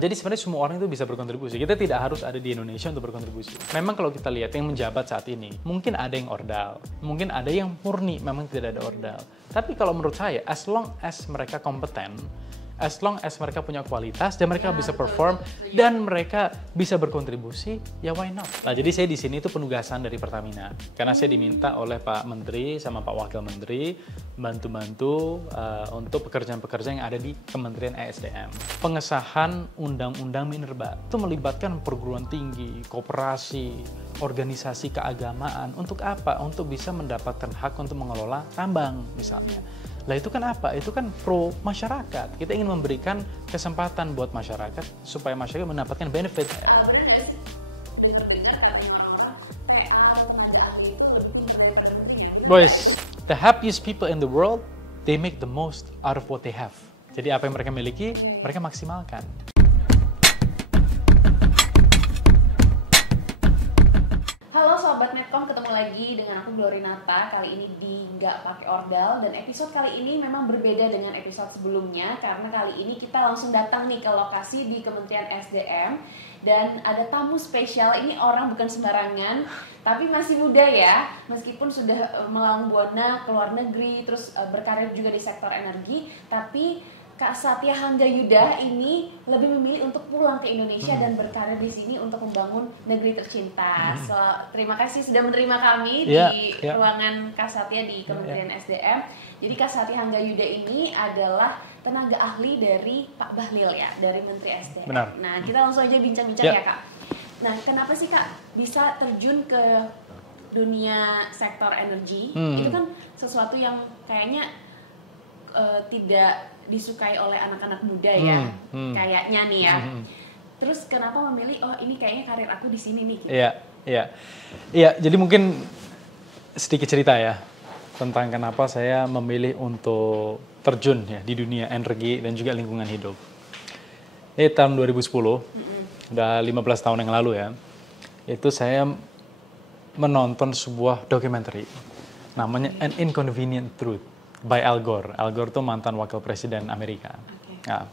Jadi sebenarnya semua orang itu bisa berkontribusi. Kita tidak harus ada di Indonesia untuk berkontribusi. Memang kalau kita lihat yang menjabat saat ini, mungkin ada yang ordal, mungkin ada yang murni memang tidak ada ordal. Tapi kalau menurut saya, as long as mereka kompeten, as long as mereka punya kualitas dan mereka bisa perform dan mereka bisa berkontribusi, ya why not? Nah, jadi saya di sini itu penugasan dari Pertamina karena saya diminta oleh Pak Menteri sama Pak Wakil Menteri bantu-bantu untuk pekerjaan-pekerjaan yang ada di Kementerian ESDM. Pengesahan Undang-Undang Minerba itu melibatkan perguruan tinggi, koperasi, organisasi keagamaan. Untuk apa? Untuk bisa mendapatkan hak untuk mengelola tambang misalnya. Lah itu kan apa? Itu kan pro masyarakat. Kita ingin memberikan kesempatan buat masyarakat supaya masyarakat mendapatkan benefit. Benar nggak sih? Dengar-dengar katanya orang-orang PA atau tenaga ahli itu lebih pintar daripada menterinya. Boys, the happiest people in the world, they make the most out of what they have. Jadi apa yang mereka miliki, mereka maksimalkan. Halo Sobat Netcom, ketemu lagi dengan aku Glorinata. Kali ini di Nggak Pakai Ordal. Dan episode kali ini memang berbeda dengan episode sebelumnya, karena kali ini kita langsung datang nih ke lokasi di Kementerian SDM. Dan ada tamu spesial, ini orang bukan sembarangan, tapi masih muda ya. Meskipun sudah melalang buana ke luar negeri, terus berkarir juga di sektor energi, tapi Kak Satya Hanggayuda ini lebih memilih untuk pulang ke Indonesia dan berkarir di sini untuk membangun negeri tercinta. Terima kasih sudah menerima kami di ruangan Kak Satya di Kementerian SDM. Jadi Kak Satya Hanggayuda ini adalah tenaga ahli dari Pak Bahlil ya, dari Menteri SDM. Benar. Nah, kita langsung aja bincang-bincang ya Kak. Nah, kenapa sih Kak bisa terjun ke dunia sektor energi? Itu kan sesuatu yang kayaknya tidak disukai oleh anak-anak muda ya, kayaknya nih ya. Terus kenapa memilih, oh ini kayaknya karir aku di sini nih? Gitu. Iya. Jadi mungkin sedikit cerita ya tentang kenapa saya memilih untuk terjun ya di dunia energi dan juga lingkungan hidup. Ini tahun 2010, udah 15 tahun yang lalu ya. Itu saya menonton sebuah dokumenter namanya An Inconvenient Truth by Al Gore. Al Gore itu mantan wakil presiden Amerika. Nah,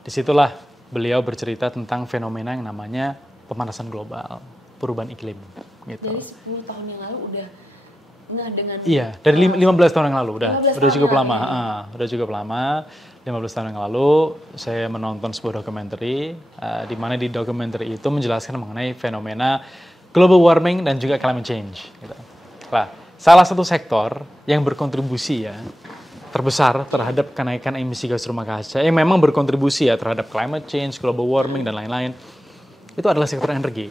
disitulah beliau bercerita tentang fenomena yang namanya pemanasan global, perubahan iklim. Gitu. Dari 10 tahun yang lalu udah nggak dengan... Iya, dari 15 tahun yang lalu udah cukup lama. Udah cukup lama. 15 tahun yang lalu saya menonton sebuah dokumenter di mana di dokumenter itu menjelaskan mengenai fenomena global warming dan juga climate change. Gitu. Nah, salah satu sektor yang berkontribusi ya terbesar terhadap kenaikan emisi gas rumah kaca yang memang berkontribusi ya terhadap climate change, global warming dan lain-lain itu adalah sektor energi.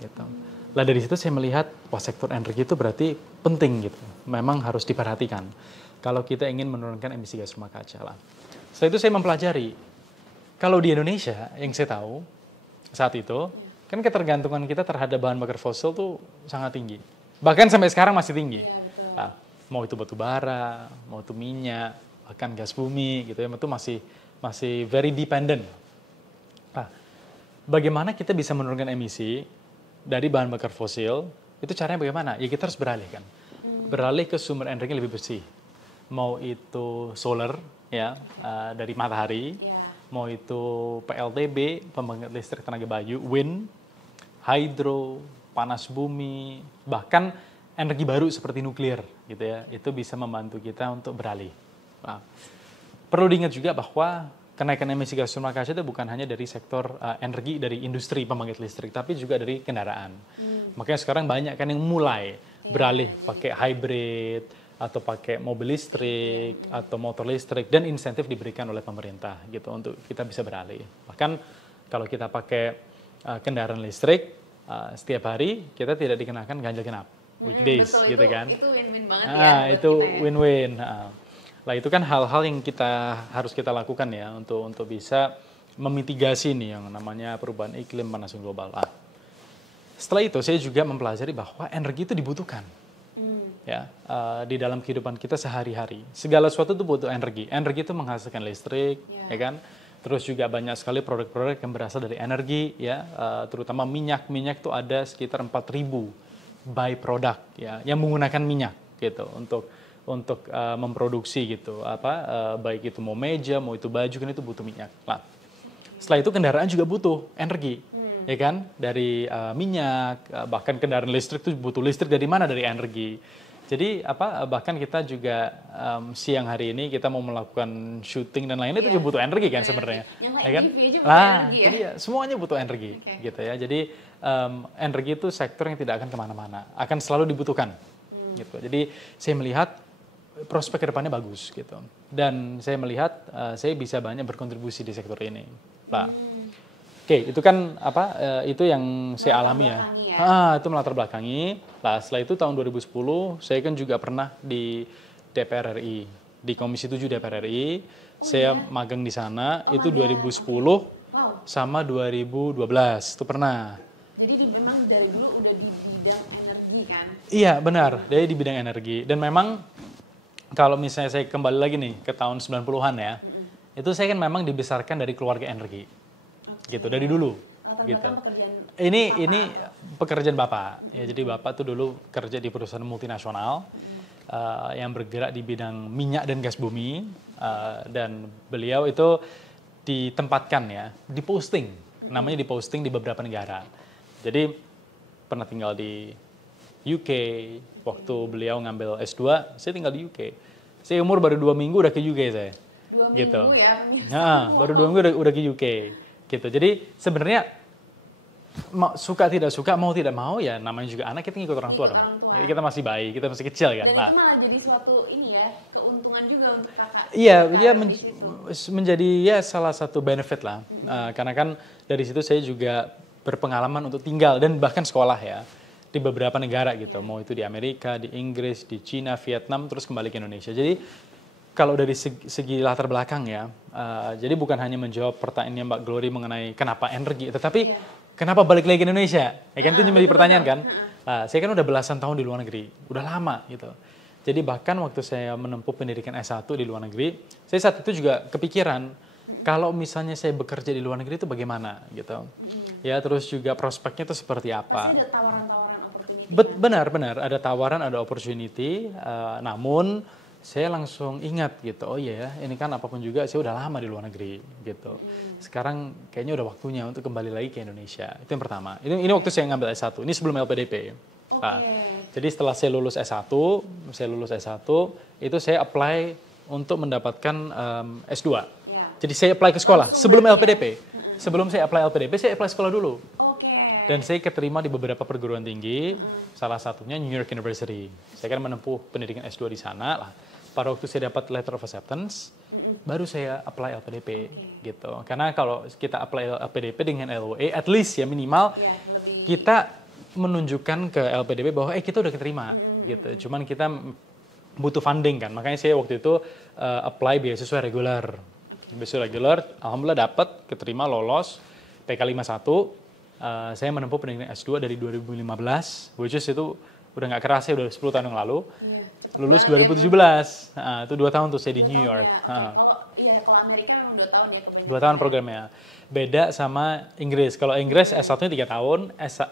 Gitu. Lah dari situ saya melihat wah sektor energi itu berarti penting gitu, memang harus diperhatikan kalau kita ingin menurunkan emisi gas rumah kaca lah. Setelah itu saya mempelajari kalau di Indonesia yang saya tahu saat itu kan ketergantungan kita terhadap bahan bakar fosil tuh sangat tinggi. Bahkan sampai sekarang masih tinggi. Nah, mau itu batu bara, mau itu minyak, bahkan gas bumi gitu ya, itu masih very dependent. Nah, bagaimana kita bisa menurunkan emisi dari bahan bakar fosil? Itu caranya bagaimana? Ya kita harus beralih kan. Beralih ke sumber energi yang lebih bersih. Mau itu solar ya dari matahari, mau itu PLTB, pembangkit listrik tenaga bayu, wind, hydro, panas bumi, bahkan energi baru seperti nuklir gitu ya, itu bisa membantu kita untuk beralih. Nah, perlu diingat juga bahwa kenaikan emisi gas rumah kaca itu bukan hanya dari sektor energi dari industri pembangkit listrik, tapi juga dari kendaraan. Makanya sekarang banyak kan yang mulai beralih pakai hybrid atau pakai mobil listrik atau motor listrik dan insentif diberikan oleh pemerintah gitu untuk kita bisa beralih. Bahkan kalau kita pakai kendaraan listrik setiap hari kita tidak dikenakan ganjil genap weekdays betul, gitu kan. Itu win-win banget ya. Itu win-win. Lah itu kan hal-hal yang harus kita lakukan ya untuk bisa memitigasi nih yang namanya perubahan iklim panas global. Setelah itu saya juga mempelajari bahwa energi itu dibutuhkan. Ya, di dalam kehidupan kita sehari-hari. Segala sesuatu itu butuh energi. Energi itu menghasilkan listrik, ya kan? Terus juga banyak sekali produk-produk yang berasal dari energi, ya, terutama minyak. Minyak itu ada sekitar 4.000 byproduct, ya, yang menggunakan minyak, gitu, untuk memproduksi gitu, baik itu mau meja, mau itu baju, kan itu butuh minyak. Nah, Setelah itu kendaraan juga butuh energi, ya kan? Dari minyak, bahkan kendaraan listrik itu butuh listrik dari mana? Dari energi. Jadi bahkan kita juga siang hari ini kita mau melakukan syuting dan lainnya itu juga butuh energi kan sebenarnya, ya kan? Semuanya butuh energi, gitu ya. Jadi energi itu sektor yang tidak akan kemana-mana, akan selalu dibutuhkan, gitu. Jadi saya melihat prospek kedepannya bagus, gitu. Dan saya melihat saya bisa banyak berkontribusi di sektor ini, Pak. Oke, itu kan itu yang saya alami ya. Itu melatar belakangi. Nah, setelah itu tahun 2010 saya kan juga pernah di DPR RI, di Komisi 7 DPR RI. Saya magang di sana itu 2010 sama 2012 itu pernah. Jadi memang dari dulu udah di bidang energi kan? Iya, benar. Dari di bidang energi. Dan memang kalau misalnya saya kembali lagi nih ke tahun 90-an ya. Itu saya kan memang dibesarkan dari keluarga energi. Gitu, dari dulu. Gitu. Ini pekerjaan Bapak. Ya, jadi Bapak tuh dulu kerja di perusahaan multinasional yang bergerak di bidang minyak dan gas bumi. Dan beliau itu ditempatkan ya, diposting. Namanya diposting di beberapa negara. Jadi pernah tinggal di UK, waktu beliau ngambil S2, saya tinggal di UK. Saya umur baru 2 minggu udah ke UK saya. 2 gitu. Minggu ya? Baru 2 minggu udah ke UK. Gitu. Jadi sebenarnya suka tidak suka, mau tidak mau ya namanya juga anak, kita ngikut orang tua dong. Jadi kita masih bayi, kita masih kecil kan. Dan itu malah jadi suatu keuntungan juga untuk kakak. Iya, dia menjadi ya salah satu benefit lah. Karena kan dari situ saya juga berpengalaman untuk tinggal dan bahkan sekolah ya di beberapa negara gitu. Mau itu di Amerika, di Inggris, di Cina, Vietnam, terus kembali ke Indonesia. Jadi kalau dari segi latar belakang ya, jadi bukan hanya menjawab pertanyaannya Mbak Glory mengenai kenapa energi, tetapi kenapa balik lagi ke Indonesia? Ya kan itu menjadi pertanyaan kan. Nah, saya kan udah belasan tahun di luar negeri, udah lama gitu. Jadi bahkan waktu saya menempuh pendidikan S1 di luar negeri, saya saat itu juga kepikiran kalau misalnya saya bekerja di luar negeri itu bagaimana gitu. Ya terus juga prospeknya itu seperti apa. Pasti ada tawaran-tawaran opportunity. Benar, ada tawaran, ada opportunity, namun saya langsung ingat gitu, oh iya ya, ini kan apapun juga saya udah lama di luar negeri gitu. Sekarang kayaknya udah waktunya untuk kembali lagi ke Indonesia. Itu yang pertama. Ini waktu saya ngambil S1, ini sebelum LPDP. Jadi setelah saya lulus S1, itu saya apply untuk mendapatkan S2. Jadi saya apply ke sekolah sebelum LPDP. Sebelum saya apply LPDP, saya apply sekolah dulu. Dan saya keterima di beberapa perguruan tinggi, salah satunya New York University. Saya kan menempuh pendidikan S2 di sana lah. Pada waktu saya dapat letter of acceptance, baru saya apply LPDP gitu. Karena kalau kita apply LPDP dengan LOA, at least ya minimal kita menunjukkan ke LPDP bahwa kita udah keterima gitu. Cuman kita butuh funding kan. Makanya saya waktu itu apply beasiswa reguler. Beasiswa reguler, alhamdulillah dapat, keterima, lolos, PK 51. Saya menempuh pendidikan S2 dari 2015, which is itu udah nggak kerasa, udah 10 tahun yang lalu. Lulus 2017, itu 2 tahun tuh saya di New York. Kalau Amerika memang 2 tahun ya. 2 tahun programnya. Beda sama Inggris. Kalau Inggris S1-nya 3 tahun,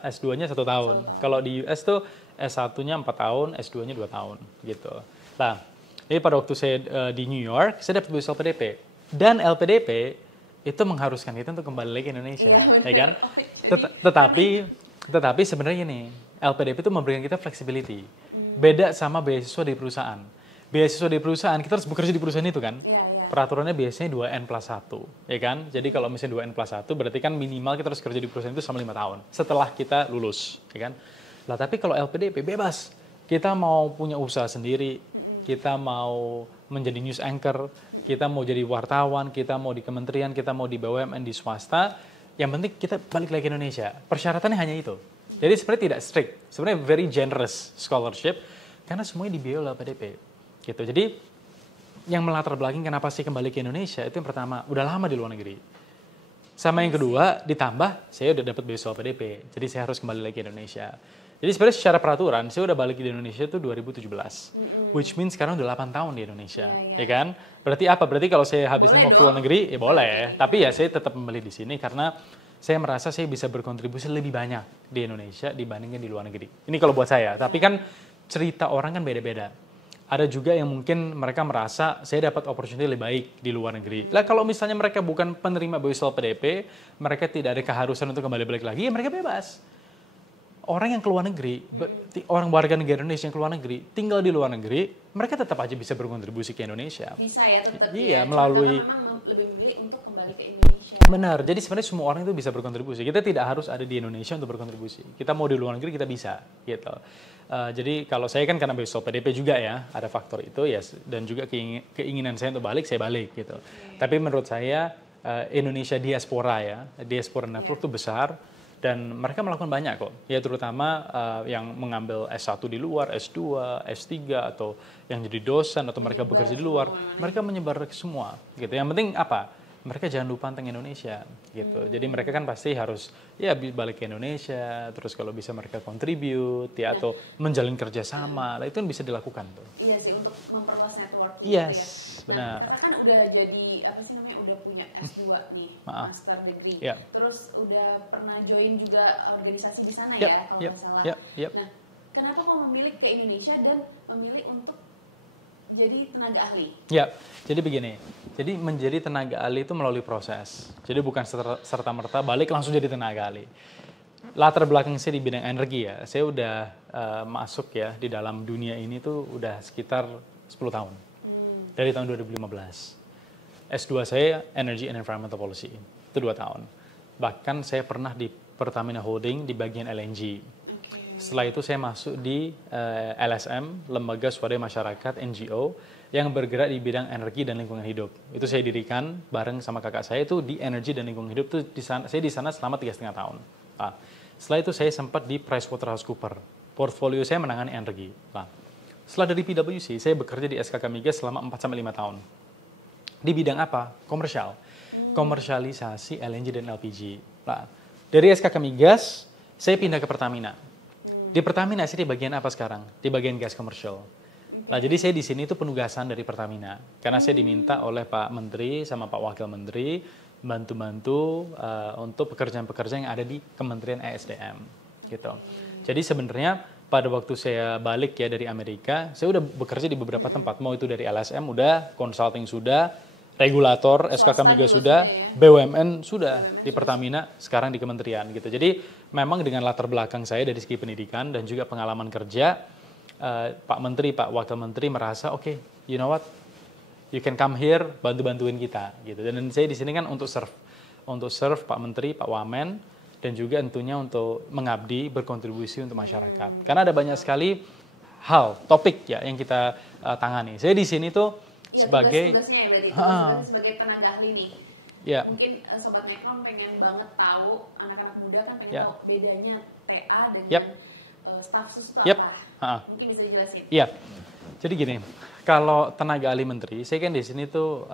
S2-nya 1 tahun. Kalau di US tuh S1-nya 4 tahun, S2-nya 2 tahun gitu. Nah, jadi pada waktu saya di New York, saya dapat beasiswa LPDP. Dan LPDP itu mengharuskan kita untuk kembali lagi ke Indonesia, ya kan? Tetapi sebenarnya ini LPDP itu memberikan kita flexibility. Beda sama beasiswa di perusahaan. Beasiswa di perusahaan, kita harus bekerja di perusahaan itu kan? Peraturannya biasanya 2N+1, ya kan? Jadi kalau misalnya 2N+1, berarti kan minimal kita harus kerja di perusahaan itu selama 5 tahun. Setelah kita lulus, ya kan? Lah tapi kalau LPDP bebas. Kita mau punya usaha sendiri, kita mau menjadi news anchor, kita mau jadi wartawan, kita mau di kementerian, kita mau di BUMN, di swasta, yang penting kita balik lagi ke Indonesia. Persyaratannya hanya itu. Jadi sebenarnya tidak strict, sebenarnya very generous scholarship, karena semuanya dibiayai oleh LPDP. Gitu. Jadi yang melatar belakangi kenapa sih kembali ke Indonesia, itu yang pertama, udah lama di luar negeri. Sama yang kedua, ditambah saya udah dapat beasiswa LPDP, jadi saya harus kembali lagi ke Indonesia. Jadi sebenarnya secara peraturan, saya udah balik di Indonesia itu 2017. Which means sekarang udah 8 tahun di Indonesia. Ya kan? Berarti apa? Berarti kalau saya habisin waktu luar negeri, ya boleh. Tapi ya saya tetap memilih di sini karena saya merasa saya bisa berkontribusi lebih banyak di Indonesia dibandingkan di luar negeri. Ini kalau buat saya. Tapi kan cerita orang kan beda-beda. Ada juga yang mungkin mereka merasa saya dapat opportunity lebih baik di luar negeri. Lah kalau misalnya mereka bukan penerima beasiswa PDP, mereka tidak ada keharusan untuk kembali balik lagi, ya mereka bebas. Orang yang keluar negeri, orang warga negara Indonesia yang keluar negeri, tinggal di luar negeri, mereka tetap aja bisa berkontribusi ke Indonesia. Bisa ya tetap. Iya, ya. melalui. Karena memang lebih memilih untuk kembali ke Indonesia. Benar, jadi sebenarnya semua orang itu bisa berkontribusi. Kita tidak harus ada di Indonesia untuk berkontribusi. Kita mau di luar negeri kita bisa, gitu. Jadi kalau saya kan karena beasiswa PDP juga ya, ada faktor itu ya, dan juga keinginan saya untuk balik, saya balik gitu. Tapi menurut saya Indonesia diaspora ya, diaspora network itu besar dan mereka melakukan banyak kok. Ya terutama yang mengambil S1 di luar, S2, S3 atau yang jadi dosen atau mereka bekerja di luar, mereka menyebar ke semua gitu. Yang penting apa? Mereka jangan lupa tentang Indonesia gitu. Jadi mereka kan pasti harus ya balik ke Indonesia, terus kalau bisa mereka contribute ya atau menjalin kerjasama, itu kan bisa dilakukan tuh. Iya sih untuk memperluas network. Yes, gitu ya. benar. Nah, kakak kan udah jadi apa sih namanya udah punya S2 nih, master degree. Terus udah pernah join juga organisasi di sana ya kalau nggak salah. Nah, kenapa kok memilih ke Indonesia dan memilih untuk jadi tenaga ahli? Ya, jadi begini. Jadi menjadi tenaga ahli itu melalui proses. Jadi bukan serta-merta balik langsung jadi tenaga ahli. Latar belakang saya di bidang energi ya. Saya udah masuk ya di dalam dunia ini tuh udah sekitar 10 tahun. Dari tahun 2015. S2 saya Energy and Environmental Policy. Itu 2 tahun. Bahkan saya pernah di Pertamina Holding di bagian LNG. Setelah itu saya masuk di LSM, Lembaga Swadaya Masyarakat NGO, yang bergerak di bidang energi dan lingkungan hidup. Itu saya dirikan bareng sama kakak saya itu di energi dan lingkungan hidup. Itu saya di sana selama 3,5 tahun. Nah, setelah itu saya sempat di PricewaterhouseCoopers. Portfolio saya menangani energi. Nah, setelah dari PwC, saya bekerja di SKK Migas selama 4-5 tahun. Di bidang apa? Komersial. Komersialisasi LNG dan LPG. Nah, dari SKK Migas, saya pindah ke Pertamina. Di Pertamina saya di bagian apa sekarang? Di bagian gas komersial. Nah, jadi saya di sini itu penugasan dari Pertamina. Karena saya diminta oleh Pak Menteri sama Pak Wakil Menteri bantu-bantu untuk pekerjaan-pekerjaan yang ada di Kementerian ESDM. Gitu. Jadi sebenarnya pada waktu saya balik ya dari Amerika, saya udah bekerja di beberapa tempat. Mau itu dari LSM udah, consulting sudah, regulator, SKK Migas sudah, BUMN sudah di Pertamina, sekarang di kementerian gitu. Jadi memang dengan latar belakang saya dari segi pendidikan dan juga pengalaman kerja, Pak Menteri, Pak Wakil Menteri merasa oke, you know what, you can come here, bantu-bantuin kita gitu. Dan saya di sini kan untuk serve Pak Menteri, Pak Wamen, dan juga tentunya untuk mengabdi, berkontribusi untuk masyarakat. Karena ada banyak sekali hal, topik ya yang kita tangani. Saya di sini tuh sebagai tugasnya ya berarti tugasnya sebagai tenaga ahli nih. Ya. Mungkin Sobat Metron pengen banget tahu, anak-anak muda kan pengen tahu bedanya TA dengan staf sus itu apa? Mungkin bisa dijelasin. Iya. Jadi gini, kalau tenaga ahli menteri, saya kan di sini tuh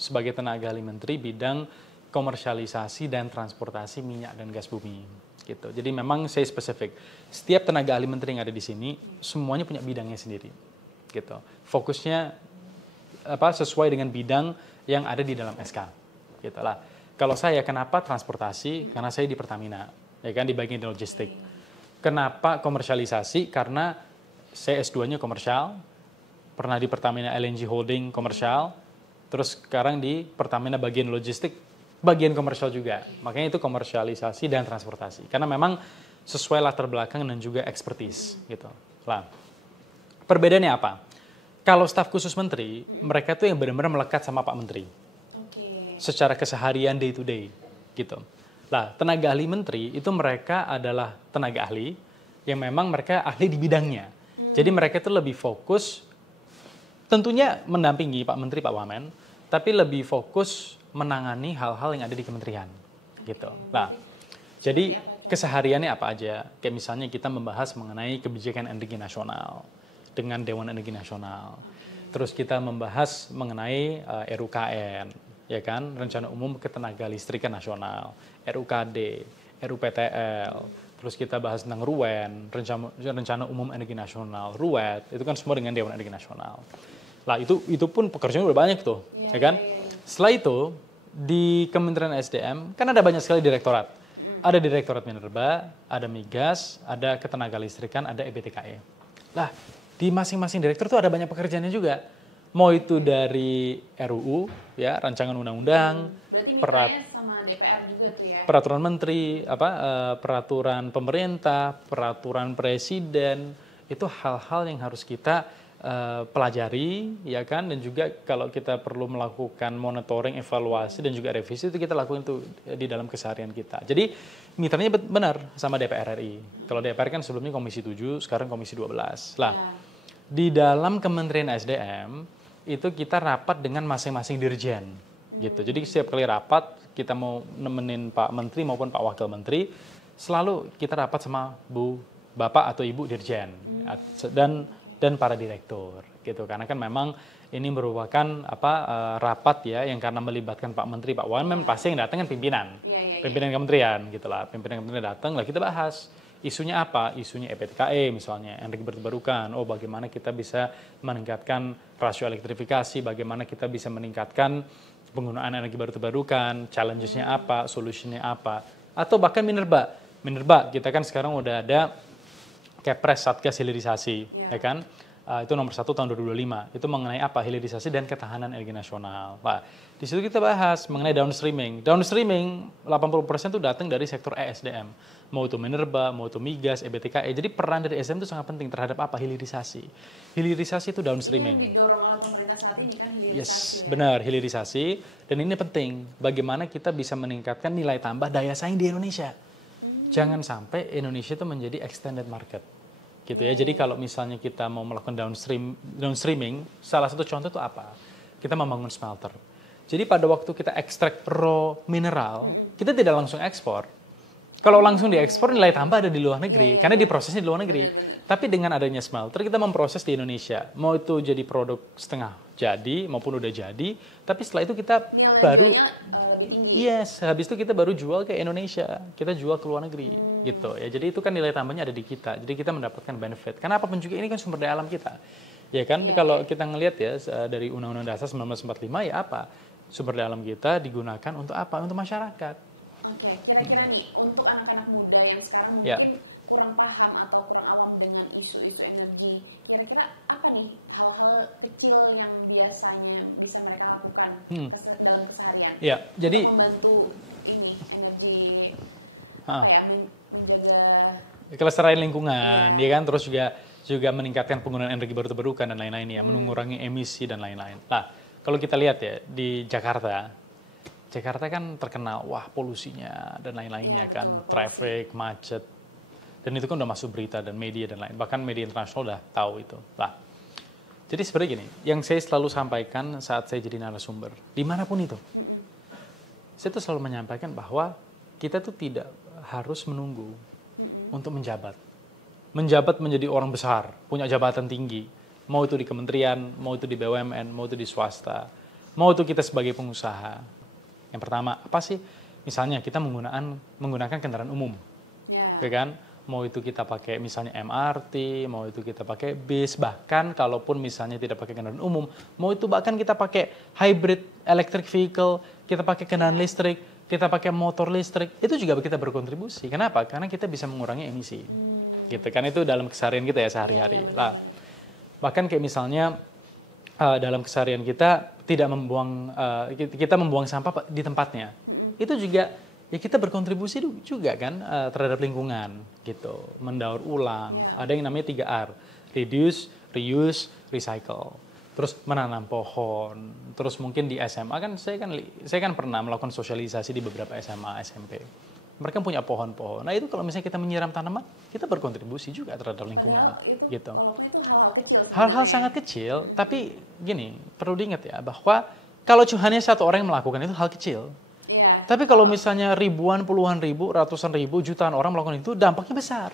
sebagai tenaga ahli menteri bidang komersialisasi dan transportasi minyak dan gas bumi gitu. Jadi memang saya spesifik. Setiap tenaga ahli menteri yang ada di sini semuanya punya bidangnya sendiri. Gitu. Fokusnya sesuai dengan bidang yang ada di dalam SK. Gitu lah. Kalau saya kenapa transportasi? Karena saya di Pertamina, ya kan di bagian logistik. Kenapa komersialisasi? Karena saya S2-nya komersial, pernah di Pertamina LNG Holding komersial, terus sekarang di Pertamina bagian logistik, bagian komersial juga. Makanya itu komersialisasi dan transportasi. Karena memang sesuai latar belakang dan juga expertise gitu. Lah. Perbedaannya apa? Kalau staf khusus menteri, mereka tuh yang benar-benar melekat sama Pak Menteri. Secara keseharian day to day gitu. Lah, tenaga ahli menteri itu mereka adalah tenaga ahli yang memang mereka ahli di bidangnya. Jadi mereka itu lebih fokus tentunya mendampingi Pak Menteri, Pak Wamen, tapi lebih fokus menangani hal-hal yang ada di kementerian gitu. Nah, jadi kesehariannya apa aja? Kayak misalnya kita membahas mengenai kebijakan energi nasional dengan Dewan Energi Nasional. Terus kita membahas mengenai RUKN, ya kan, Rencana Umum Ketenaga Listrikan Nasional, RUKD, RUPTL. Terus kita bahas tentang RUEN, Rencana Umum Energi Nasional, RUET, itu kan semua dengan Dewan Energi Nasional. Lah itu pun pekerjaan udah banyak tuh, ya kan? Setelah itu di Kementerian SDM kan ada banyak sekali direktorat. Ada Direktorat Minerba, ada Migas, ada Ketenaga Listrikan, ada EBTKE. Lah, di masing-masing direktur tuh ada banyak pekerjaannya juga. Mau itu dari RUU, ya rancangan undang-undang, Berarti mitranya sama DPR juga tuh ya? peraturan menteri, peraturan pemerintah, peraturan presiden, itu hal-hal yang harus kita pelajari, ya kan? Dan juga kalau kita perlu melakukan monitoring, evaluasi, dan juga revisi, itu kita lakukan itu di dalam keseharian kita. Jadi mitranya benar sama DPR RI. Kalau DPR kan sebelumnya Komisi 7, sekarang Komisi 12. Lah, di dalam Kementerian SDM, itu kita rapat dengan masing-masing dirjen gitu. Jadi setiap kali rapat kita mau nemenin Pak Menteri maupun Pak Wakil Menteri, selalu kita rapat sama Bapak atau Ibu dirjen dan para direktur gitu. Karena kan memang ini merupakan rapat ya yang karena melibatkan Pak Menteri, Pak Wakil memang pasti yang datang kan pimpinan. Pimpinan kementerian gitulah. Pimpinan kementerian datang lah kita bahas. Isunya apa? Isunya EPTKE misalnya, energi terbarukan. Oh, bagaimana kita bisa meningkatkan rasio elektrifikasi, bagaimana kita bisa meningkatkan penggunaan energi baru terbarukan, challenges-nya apa, solution-nya apa. Atau bahkan Minerba. Minerba, kita kan sekarang udah ada Kepres Satgas Hilirisasi, ya kan? Itu nomor 1 tahun 2025. Itu mengenai apa? Hilirisasi dan ketahanan energi nasional. Nah, di situ kita bahas mengenai downstreaming. Downstreaming 80% itu datang dari sektor ESDM. Mau itu Minerba, mau itu Migas, EBTKE. Jadi peran dari ESDM itu sangat penting terhadap apa? Hilirisasi. Hilirisasi itu downstreaming. Ini yang didorong oleh pemerintah saat ini kan hilirisasi. Yes, benar, hilirisasi. Dan ini penting. Bagaimana kita bisa meningkatkan nilai tambah daya saing di Indonesia. Jangan sampai Indonesia itu menjadi extended market. Gitu ya. Jadi kalau misalnya kita mau melakukan downstreaming, salah satu contoh itu apa? Kita membangun smelter. Jadi pada waktu kita ekstrak raw mineral, kita tidak langsung ekspor. Kalau langsung diekspor, nilai tambah ada di luar negeri, karena diprosesnya di luar negeri. Tapi dengan adanya smelter, kita memproses di Indonesia. Mau itu jadi produk setengah jadi, maupun udah jadi, tapi setelah itu kita baru, yes, habis itu kita baru jual ke Indonesia, kita jual ke luar negeri, gitu ya. Jadi itu kan nilai tambahnya ada di kita, jadi kita mendapatkan benefit. Karena apapun juga ini kan sumber daya alam kita, ya kan? Kalau kita ngelihat ya dari Undang-Undang Dasar 1945 ya apa? Sumber daya alam kita digunakan untuk apa? Untuk masyarakat. Oke, kira-kira nih untuk anak-anak muda yang sekarang mungkin kurang paham atau kurang awam dengan isu-isu energi, kira-kira apa nih hal-hal kecil yang biasanya bisa mereka lakukan dalam keseharian? Ya, jadi membantu ini energi menjaga kelestarian lingkungan, ya kan? Terus juga meningkatkan penggunaan energi baru terbarukan dan lain-lain ya, mengurangi emisi dan lain-lain. Nah, kalau kita lihat ya di Jakarta kan terkenal polusinya dan lain-lainnya kan, traffic, macet. Dan itu kan udah masuk berita dan media dan lain. Bahkan media internasional udah tahu itu. Nah, jadi sebenarnya gini, yang saya selalu sampaikan saat saya jadi narasumber, dimanapun itu, saya tuh selalu menyampaikan bahwa kita tuh tidak harus menunggu untuk menjabat. Menjabat menjadi orang besar, punya jabatan tinggi. Mau itu di kementerian, mau itu di BUMN, mau itu di swasta. Mau itu kita sebagai pengusaha. Yang pertama, apa sih? Misalnya kita menggunakan kendaraan umum. Ya kan? Mau itu kita pakai misalnya MRT, mau itu kita pakai bis, bahkan kalaupun misalnya tidak pakai kendaraan umum, mau itu bahkan kita pakai hybrid electric vehicle, kita pakai kendaraan listrik, kita pakai motor listrik, itu juga kita berkontribusi. Kenapa? Karena kita bisa mengurangi emisi. Gitu kan, itu dalam keseharian kita ya sehari-hari. Lah, bahkan kayak misalnya dalam keseharian kita tidak kita membuang sampah di tempatnya. Itu juga ya kita berkontribusi juga kan terhadap lingkungan gitu, mendaur ulang. Ada yang namanya 3R, reduce, reuse, recycle. Terus menanam pohon. Terus mungkin di SMA kan saya kan pernah melakukan sosialisasi di beberapa SMA, SMP. Mereka punya pohon-pohon. Nah itu kalau misalnya kita menyiram tanaman, kita berkontribusi juga terhadap lingkungan. Gitu. Walaupun itu hal-hal kecil. Hal-hal sangat kecil, tapi gini, perlu diingat ya, bahwa kalau hanya satu orang yang melakukan itu hal kecil. Tapi kalau misalnya ribuan, puluhan ribu, ratusan ribu, jutaan orang melakukan itu, dampaknya besar.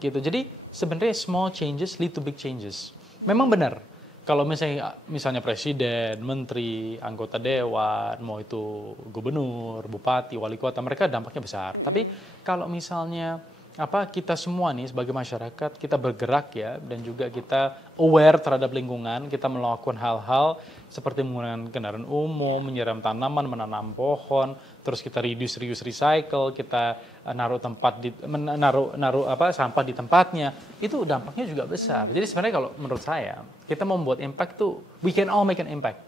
Gitu. Jadi sebenarnya small changes lead to big changes. Memang benar. Kalau misalnya presiden, menteri, anggota dewan, mau itu gubernur, bupati, wali kota, mereka dampaknya besar. Tapi kalau misalnya kita semua nih sebagai masyarakat kita bergerak ya, dan juga kita aware terhadap lingkungan, kita melakukan hal-hal seperti menggunakan kendaraan umum, menyiram tanaman, menanam pohon, terus kita reduce, recycle, kita naruh sampah di tempatnya, itu dampaknya juga besar. Jadi sebenarnya kalau menurut saya kita mau membuat impact tuh, we can all make an impact.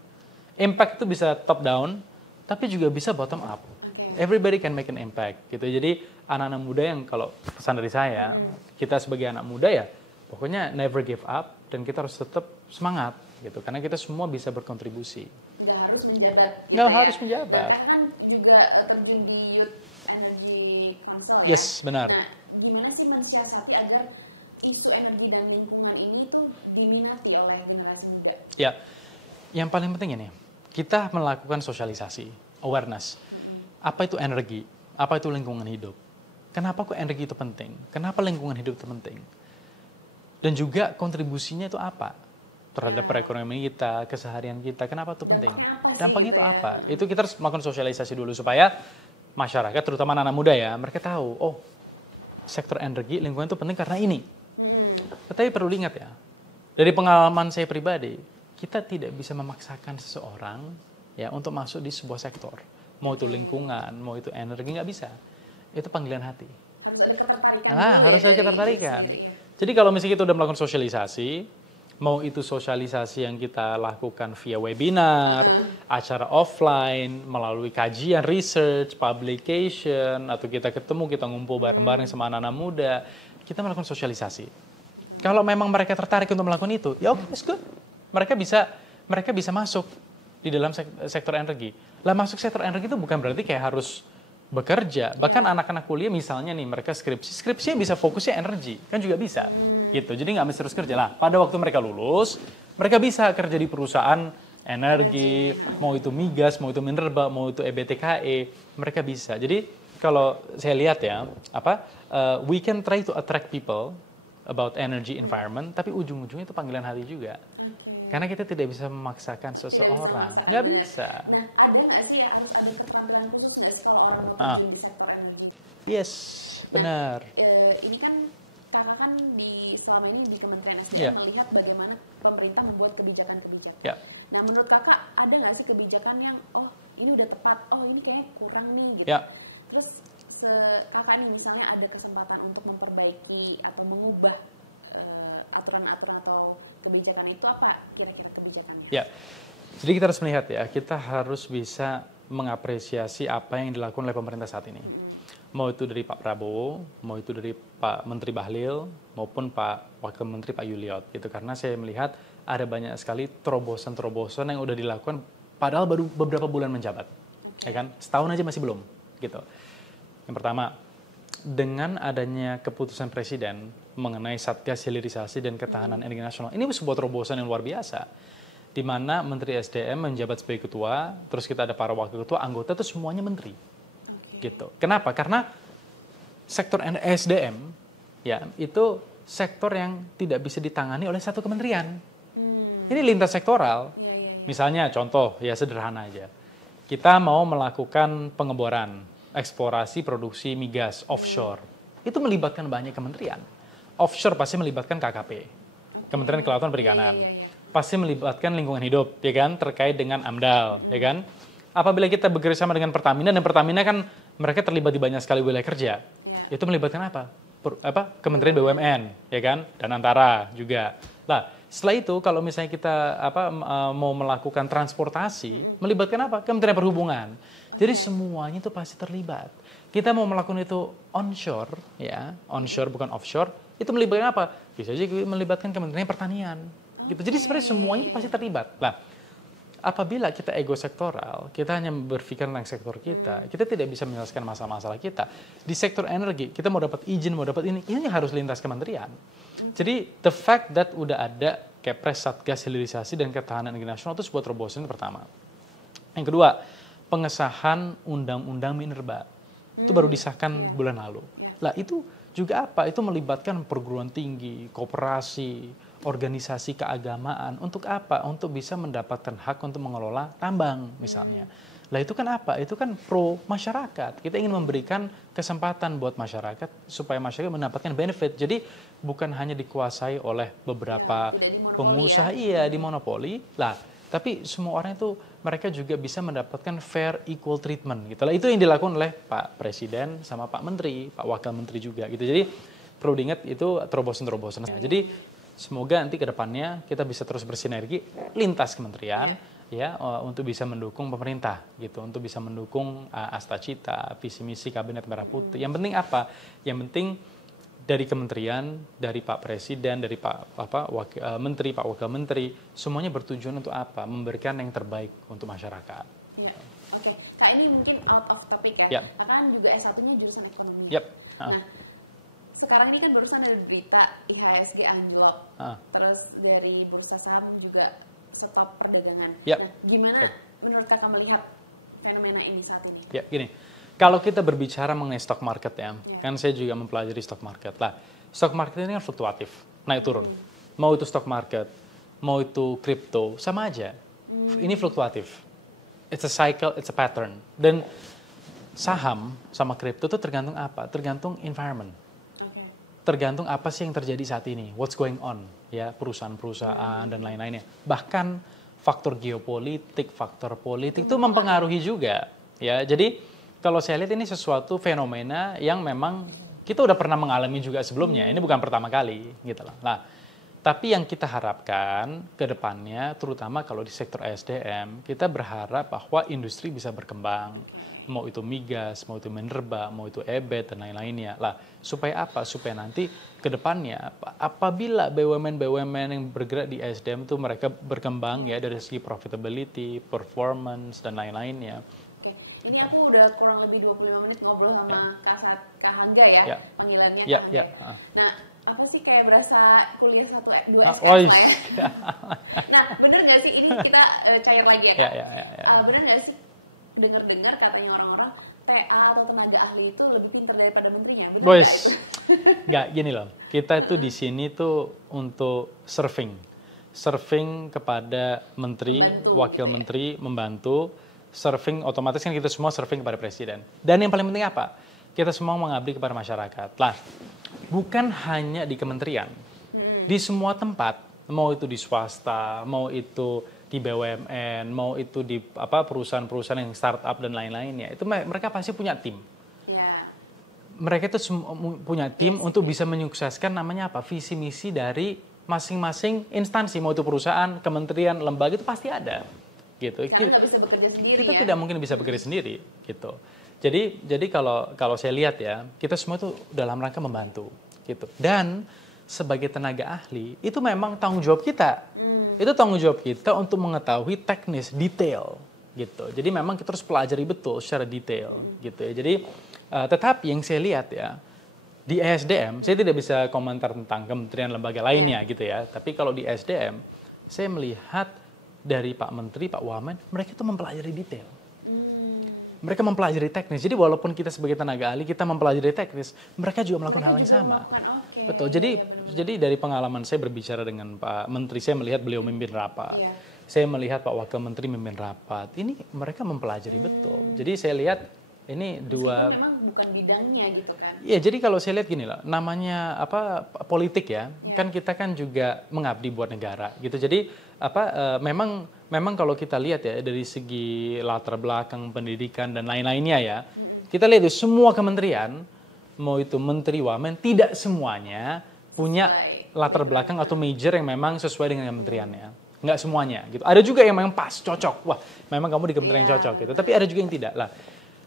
Impact itu bisa top down, tapi juga bisa bottom up. Everybody can make an impact gitu. Jadi anak-anak muda yang, kalau pesan dari saya, kita sebagai anak muda ya pokoknya never give up, dan kita harus tetap semangat gitu, karena kita semua bisa berkontribusi. Nggak harus menjabat. Nggak harus menjabat. Karena kan juga terjun di Youth Energy Council. Yes, benar. Nah, gimana sih mensiasati agar isu energi dan lingkungan ini tuh diminati oleh generasi muda? Ya, yang paling penting ini, kita melakukan sosialisasi, awareness. Apa itu energi? Apa itu lingkungan hidup? Kenapa kok energi itu penting? Kenapa lingkungan hidup itu penting? Dan juga kontribusinya itu apa terhadap perekonomian kita, keseharian kita? Kenapa itu penting? Dampaknya itu apa? Itu kita harus melakukan sosialisasi dulu supaya masyarakat, terutama anak-anak muda ya, mereka tahu, oh sektor energi, lingkungan itu penting karena ini. Tetapi perlu diingat ya, dari pengalaman saya pribadi, kita tidak bisa memaksakan seseorang ya untuk masuk di sebuah sektor. Mau itu lingkungan, mau itu energi, nggak bisa. Itu panggilan hati. Harus ada ketertarikan. Harus ada ketertarikan. Jadi kalau misalnya kita udah melakukan sosialisasi, mau itu sosialisasi yang kita lakukan via webinar, acara offline, melalui kajian, research, publication, atau kita ketemu, kita ngumpul bareng-bareng sama anak-anak muda, kita melakukan sosialisasi. Kalau memang mereka tertarik untuk melakukan itu, ya oke, it's good. Mereka bisa masuk di dalam sektor energi. Lah, masuk sektor energi itu bukan berarti kayak harus bekerja. Bahkan anak-anak kuliah misalnya nih, mereka skripsinya bisa fokusnya energi, kan juga bisa. Gitu. Jadi nggak mesti terus kerja lah. Pada waktu mereka lulus, mereka bisa kerja di perusahaan energi, mau itu migas, mau itu minerba, mau itu EBTKE, mereka bisa. Jadi kalau saya lihat ya, we can try to attract people about energy environment, tapi ujung-ujungnya itu panggilan hati juga. Karena kita tidak bisa memaksakan seseorang, nggak bisa. Nah, ada nggak sih harus ada keterampilan khusus nggak sih kalau orang mau terjun di sektor energi? Yes, benar. Ini kan kakak kan selama ini di Kementerian SDM melihat bagaimana pemerintah membuat kebijakan-kebijakan. Nah, menurut kakak ada nggak sih kebijakan yang ini udah tepat, ini kayaknya kurang nih gitu. Terus kakak ini misalnya ada kesempatan untuk memperbaiki atau mengubah aturan-aturan atau kebijakan itu, apa kira-kira kebijakannya? Ya, jadi kita harus melihat ya, kita harus bisa mengapresiasi apa yang dilakukan oleh pemerintah saat ini. Mau itu dari Pak Prabowo, mau itu dari Pak Menteri Bahlil, maupun Pak Wakil Menteri Pak Yuliot. Gitu. Karena saya melihat ada banyak sekali terobosan-terobosan yang udah dilakukan, padahal baru beberapa bulan menjabat. Ya kan? Setahun aja masih belum. Gitu. Yang pertama, dengan adanya keputusan Presiden mengenai Satgas Hilirisasi dan Ketahanan Energi Nasional, ini sebuah terobosan yang luar biasa, di mana Menteri SDM menjabat sebagai ketua, terus kita ada para wakil ketua, anggota itu semuanya menteri. Gitu. Kenapa? Karena sektor SDM ya itu sektor yang tidak bisa ditangani oleh satu kementerian. Ini lintas sektoral. Misalnya contoh ya sederhana aja. Kita mau melakukan pengeboran, eksplorasi produksi migas offshore. Itu melibatkan banyak kementerian. Offshore pasti melibatkan KKP, Kementerian Kelautan Perikanan. Pasti melibatkan lingkungan hidup, ya kan, terkait dengan AMDAL, ya kan. Apabila kita bekerjasama dengan Pertamina, dan Pertamina kan mereka terlibat di banyak sekali wilayah kerja. Itu melibatkan apa? Kementerian BUMN, ya kan, dan Antara juga. Nah, setelah itu kalau misalnya kita mau melakukan transportasi, melibatkan apa? Kementerian Perhubungan. Jadi semuanya itu pasti terlibat. Kita mau melakukan itu onshore, ya, onshore bukan offshore, itu melibatkan apa? Bisa juga melibatkan Kementerian Pertanian. Gitu. Jadi sebenarnya semuanya itu pasti terlibat. Nah, apabila kita ego sektoral, kita hanya berpikir tentang sektor kita tidak bisa menyelesaikan masalah-masalah kita. Di sektor energi, kita mau dapat izin, mau dapat ini harus lintas kementerian. Jadi, the fact that udah ada Kepres Satgas Hilirisasi dan Ketahanan Energi Nasional itu sebuah terobosan pertama. Yang kedua, pengesahan Undang-Undang Minerba. Itu baru disahkan bulan lalu. Lah, itu juga apa? Itu melibatkan perguruan tinggi, koperasi, organisasi keagamaan. Untuk apa? Untuk bisa mendapatkan hak untuk mengelola tambang misalnya. Lah itu kan apa? Itu kan pro masyarakat. Kita ingin memberikan kesempatan buat masyarakat supaya masyarakat mendapatkan benefit. Jadi bukan hanya dikuasai oleh beberapa pengusaha, di monopoli. Lah, tapi semua orang itu mereka juga bisa mendapatkan fair equal treatment gitu lah. Itu yang dilakukan oleh Pak Presiden sama Pak Menteri, Pak Wakil Menteri juga gitu. Jadi perlu diingat itu terobosan-terobosan. Jadi semoga nanti ke depannya kita bisa terus bersinergi lintas kementerian ya untuk bisa mendukung pemerintah gitu, untuk bisa mendukung Astacita, visi misi Kabinet Merah Putih. Yang penting apa? Yang penting dari kementerian, dari Pak Presiden, dari Pak Menteri, Pak Wakil Menteri, semuanya bertujuan untuk apa? Memberikan yang terbaik untuk masyarakat. Iya, oke. Kak, ini mungkin out of topic ya. Yep. Kan juga S1-nya jurusan ekonomi. Yep. Nah, sekarang ini kan barusan ada berita IHSG anjlok. Terus dari bursa saham juga stop perdagangan. Yep. Nah, gimana menurut Kakak melihat fenomena ini saat ini? Ya, gini. Kalau kita berbicara mengenai stock market ya, kan saya juga mempelajari stock market. Lah, stock market ini kan fluktuatif, naik turun. Mau itu stock market, mau itu kripto, sama aja. Ini fluktuatif. It's a cycle, it's a pattern. Dan saham sama kripto itu tergantung apa? Tergantung environment. Tergantung apa sih yang terjadi saat ini, what's going on, ya perusahaan-perusahaan dan lain-lainnya. Bahkan faktor geopolitik, faktor politik itu mempengaruhi juga, ya. Jadi kalau saya lihat ini sesuatu fenomena yang memang kita udah pernah mengalami juga sebelumnya. Ini bukan pertama kali, gitu lah. Nah, tapi yang kita harapkan ke depannya, terutama kalau di sektor SDM, kita berharap bahwa industri bisa berkembang. Mau itu migas, mau itu minerba, mau itu EBET, dan lain-lainnya. Lah, supaya apa? Supaya nanti ke depannya, apabila BUMN-BUMN yang bergerak di SDM itu mereka berkembang ya dari segi profitability, performance, dan lain-lainnya. Ini aku udah kurang lebih 25 menit ngobrol sama Kak Hangga ya, panggilannya Kak Hangga. Nah, aku sih kayak berasa kuliah 1-2 SKS lah ya. Nah, bener gak sih ini kita cair lagi ya Kak? Bener gak sih dengar-dengar katanya orang-orang TA atau tenaga ahli itu lebih pintar daripada menterinya? Bener gak itu? Nggak, gini loh. Kita itu di sini tuh untuk serving kepada menteri, wakil menteri, membantu. Serving otomatis kan kita semua serving kepada presiden. Dan yang paling penting apa? Kita semua mengabdi kepada masyarakat. Lah, bukan hanya di kementerian. Di semua tempat, mau itu di swasta, mau itu di BUMN, mau itu di perusahaan-perusahaan yang startup dan lain-lainnya. Itu mereka pasti punya tim. Mereka itu punya tim untuk bisa menyukseskan namanya apa? Visi misi dari masing-masing instansi, mau itu perusahaan, kementerian, lembaga itu pasti ada. Gitu. Kita bisa bekerja sendiri, kita tidak mungkin bisa bekerja sendiri gitu. Jadi kalau saya lihat ya, kita semua itu dalam rangka membantu gitu. Dan sebagai tenaga ahli itu memang tanggung jawab kita. Itu tanggung jawab kita untuk mengetahui teknis detail gitu. Jadi memang kita harus pelajari betul secara detail gitu ya. Jadi tetapi yang saya lihat ya di SDM, saya tidak bisa komentar tentang kementerian lembaga lainnya gitu ya. Tapi kalau di SDM saya melihat dari Pak Menteri, Pak Wamen, mereka itu mempelajari detail. Mereka mempelajari teknis. Jadi walaupun kita sebagai tenaga ahli, kita mempelajari teknis, mereka juga melakukan hal yang sama. Betul. Jadi dari pengalaman saya berbicara dengan Pak Menteri, saya melihat beliau memimpin rapat. Saya melihat Pak Wakil Menteri memimpin rapat. Ini mereka mempelajari betul. Jadi saya lihat ini dua. Memang bukan bidangnya gitu kan? Iya, jadi kalau saya lihat gini lah, namanya politik ya, kan kita kan juga mengabdi buat negara gitu. Jadi memang kalau kita lihat ya dari segi latar belakang pendidikan dan lain-lainnya ya, kita lihat itu semua kementerian, mau itu menteri wamen, tidak semuanya punya latar belakang atau major yang memang sesuai dengan kementeriannya. Nggak semuanya gitu. Ada juga yang memang pas, cocok. Wah, memang kamu di kementerian yang cocok gitu. Tapi ada juga yang tidak lah.